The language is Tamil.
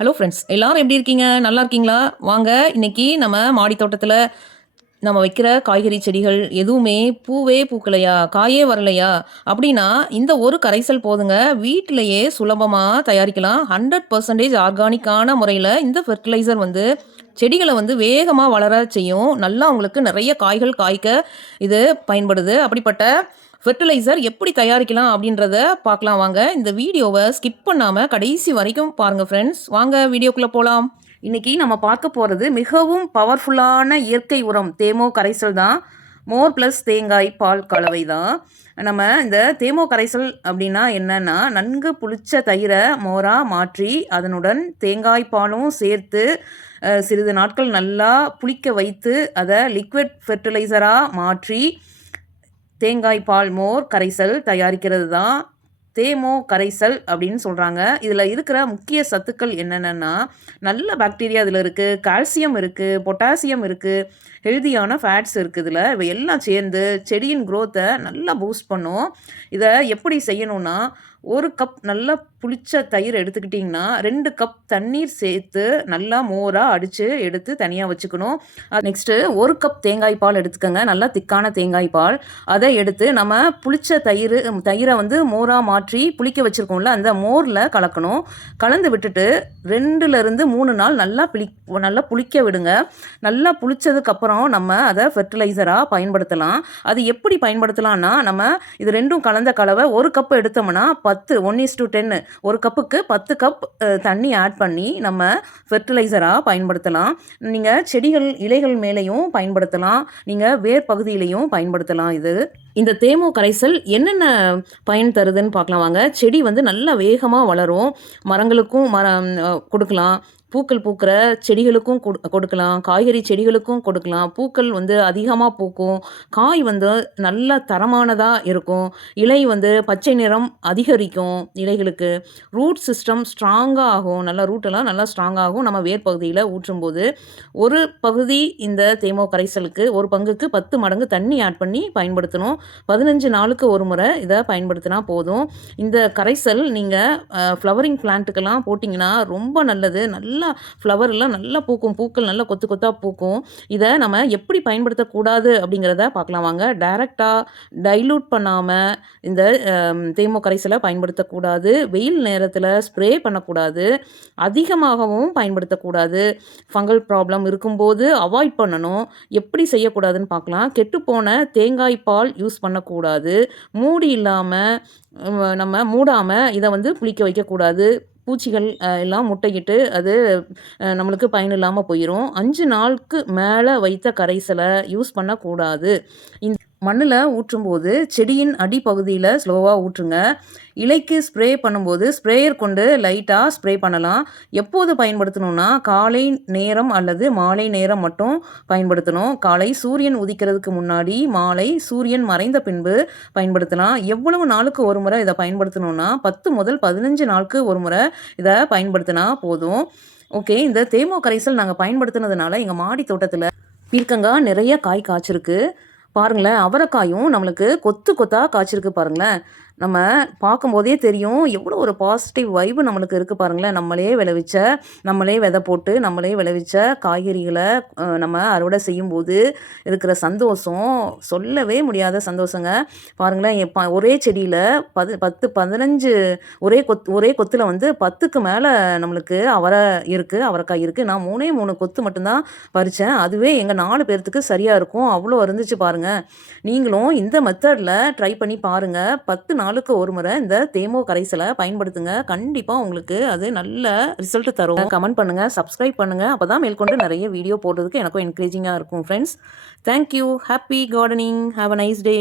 ஹலோ ஃப்ரெண்ட்ஸ், எல்லாரும் எப்படி இருக்கீங்க? நல்லா இருக்கீங்களா? வாங்க இன்னைக்கு நம்ம மாடி தோட்டத்துல நம்ம வைக்கிற காய்கறி செடிகள் எதுவுமே பூவே பூக்கலையா, காயே வரலையா அப்படின்னா இந்த ஒரு கரைசல் போதுங்க. வீட்டிலேயே சுலபமா தயாரிக்கலாம். 100% ஆர்கானிக்கான முறையில இந்த ஃபெர்டிலைசர் வந்து செடிகள வந்து வேகமா வளர செய்யும். நல்லா உங்களுக்கு நெறைய காய்கள் காய்க்க இது பயன்படுது. அப்படிப்பட்ட ஃபெர்டிலைசர் எப்படி தயாரிக்கலாம் அப்படின்றத பார்க்கலாம் வாங்க. இந்த வீடியோவ ஸ்கிப் பண்ணாம கடைசி வரைக்கும் பாருங்க ஃப்ரெண்ட்ஸ். வாங்க வீடியோக்குள்ள போலாம். இன்னைக்கு நம்ம பார்க்க போறது மிகவும் பவர்ஃபுல்லான இயற்கை உரம் தேமோ கரைசல் தான். மோர் ப்ளஸ் தேங்காய் பால் கலவை தான். நம்ம இந்த தேமோ கரைசல் அப்படின்னா என்னன்னா, நன்கு புளிச்ச தயிரை மோரா மாற்றி அதனுடன் தேங்காய் பாலும் சேர்த்து சிறிது நாட்கள் நல்லா புளிக்க வைத்து அதை லிக்விட் ஃபெர்டிலைசராக மாற்றி தேங்காய் பால் மோர் கரைசல் தயாரிக்கிறது தான் தேமோ கரைசல் அப்படின்னு சொல்கிறாங்க. இதில் இருக்கிற முக்கிய சத்துக்கள் என்னென்னா, நல்ல பாக்டீரியா இதில் இருக்குது, கால்சியம் இருக்குது, பொட்டாசியம் இருக்குது, ஹெல்தியான ஃபேட்ஸ் இருக்குது. இதில் இவை எல்லாம் சேர்ந்து செடியின் க்ரோத்தை நல்லா பூஸ்ட் பண்ணும். இதை எப்படி செய்யணும்னா, ஒரு கப் நல்லா புளிச்ச தயிர் எடுத்துக்கிட்டிங்கன்னா 2 கப் தண்ணீர் சேர்த்து நல்லா மோராக அடித்து எடுத்து தனியாக வச்சுக்கணும். நெக்ஸ்ட்டு 1 கப் தேங்காய் பால் எடுத்துக்கோங்க, நல்லா திக்கான தேங்காய் பால். அதை எடுத்து நம்ம புளிச்ச தயிரை வந்து மோராக மாற்றி புளிக்க வச்சுருக்கோம்ல, அந்த மோரில் கலக்கணும். கலந்து விட்டுட்டு 2லேருந்து 3 நாள் நல்லா புளிக்க விடுங்க. நல்லா புளிச்சதுக்கப்புறம் நம்ம அதை ஃபெர்டிலைசராக பயன்படுத்தலாம். அது எப்படி பயன்படுத்தலாம்னா, நம்ம இது ரெண்டும் கலந்த கலவை 1 கப் எடுத்தோம்னா 1:10 ஒரு கப்புக்கு 10 கப் தண்ணி ஆட் பண்ணி நம்ம ஃபெர்டிலைசராக பயன்படுத்தலாம். நீங்கள் செடிகள் இலைகள் மேலேயும் பயன்படுத்தலாம், நீங்கள் வேர் பகுதியிலையும் பயன்படுத்தலாம். இந்த தேமோ கரைசல் என்னென்ன பயன் தருதுன்னு பார்க்கலாம் வாங்க. செடி வந்து நல்லா வேகமாக வளரும். மரங்களுக்கும் கொடுக்கலாம், பூக்கள் பூக்கிற செடிகளுக்கும் கொடுக்கலாம், காய்கறி செடிகளுக்கும் கொடுக்கலாம். பூக்கள் வந்து அதிகமாக பூக்கும், காய் வந்து நல்ல தரமானதாக இருக்கும், இலை வந்து பச்சை நிறம் அதிகரிக்கும் இலைகளுக்கு, ரூட் சிஸ்டம் ஸ்ட்ராங்காக ஆகும், நல்லா ரூட்டெல்லாம் நல்லா ஸ்ட்ராங்காகும். நம்ம வேர் பகுதியில் ஊற்றும்போது ஒரு பகுதி இந்த தேமோ கரைசலுக்கு ஒரு பங்குக்கு 10 மடங்கு தண்ணி ஆட் பண்ணி பயன்படுத்தணும். 15 நாளுக்கு ஒரு முறை இதை பயன்படுத்தினா போதும். இந்த கரைசல் நீங்கள் ஃப்ளவரிங் பிளான்ட்டுக்கெல்லாம் போட்டிங்கன்னா ரொம்ப நல்லது. நல்லா ஃப்ளவர்லாம் நல்லா பூக்கும், பூக்கள் நல்லா கொத்து கொத்தாக பூக்கும். இதை நம்ம எப்படி பயன்படுத்தக்கூடாது அப்படிங்கிறத பார்க்கலாம் வாங்க. டைரெக்டாக டைலூட் பண்ணாமல் இந்த தேமோ கரைசலை பயன்படுத்தக்கூடாது. வெயில் நேரத்தில் ஸ்ப்ரே பண்ணக்கூடாது, அதிகமாகவும் பயன்படுத்தக்கூடாது. ஃபங்கல் ப்ராப்ளம் இருக்கும்போது அவாய்ட் பண்ணணும். எப்படி செய்யக்கூடாதுன்னு பார்க்கலாம். கெட்டுப்போன தேங்காய் பால் யூஸ் பண்ணக்கூடாது. மூடி இல்லாமல் நம்ம மூடாமல் இதை வந்து புளிக்க வைக்கக்கூடாது. பூச்சிகள் எல்லாம் முட்டையிட்டு அது நம்மளுக்கு பயன் இல்லாமல் போயிடும். 5 நாளுக்கு மேலே வைத்த கரைசலை யூஸ் பண்ணக்கூடாது. மண்ணில் ஊற்றும்போது செடியின் அடிப்பகுதியில் ஸ்லோவாக ஊற்றுங்க. இலைக்கு ஸ்ப்ரே பண்ணும்போது ஸ்ப்ரேயர் கொண்டு லைட்டாக ஸ்ப்ரே பண்ணலாம். எப்போது பயன்படுத்தணும்னா, காலை நேரம் அல்லது மாலை நேரம் மட்டும் பயன்படுத்தணும். காலை சூரியன் உதிக்கிறதுக்கு முன்னாடி, மாலை சூரியன் மறைந்த பின்பு பயன்படுத்தலாம். எவ்வளவு நாளுக்கு ஒரு முறை இதை பயன்படுத்தணும்னா 10 முதல் 15 நாளுக்கு ஒரு முறை இதை பயன்படுத்தினா போதும். ஓகே, இந்த தேமோ கரைசல் நாங்கள் பயன்படுத்தினதுனால எங்கள் மாடி தோட்டத்தில் பீர்க்கங்காய் நிறைய காய் காய்ச்சிருக்கு பாருங்களேன். அவரைக்காயும் நம்மளுக்கு கொத்து கொத்தாக காய்ச்சிருக்கு பாருங்களேன். நம்ம பார்க்கும்போதே தெரியும் எவ்வளோ ஒரு பாசிட்டிவ் வைப்பு நம்மளுக்கு இருக்குது பாருங்களேன். நம்மளே விதை போட்டு நம்மளே விளைவிச்ச காய்கறிகளை நம்ம அறுவடை செய்யும்போது இருக்கிற சந்தோஷம் சொல்லவே முடியாத சந்தோஷங்க. பாருங்களேன், ஒரே செடியில் 10 15 ஒரே கொத்தில் வந்து 10க்கு மேலே நம்மளுக்கு அவரைக்காய் இருக்குது. நான் 3 கொத்து மட்டும்தான் பறித்தேன். அதுவே எங்கள் 4 பேர்த்துக்கு சரியாக இருக்கும். அவ்வளோ இருந்துச்சு பாருங்கள். நீங்களும் இந்த மெத்தடில் ட்ரை பண்ணி பாருங்கள். 10 நாளுக்கு ஒரு முறை இந்த தேமோ கரைசலை பயன்படுத்துங்க. கண்டிப்பாக உங்களுக்கு அது நல்ல ரிசல்ட் தரும். கமெண்ட் பண்ணுங்கள், சப்ஸ்கிரைப் பண்ணுங்கள். அப்போ தான் மேற்கொண்டு நிறைய வீடியோ போடுறதுக்கு எனக்கும் என்கரேஜிங்காக இருக்கும் friends. Thank you. Happy gardening. Have a nice day.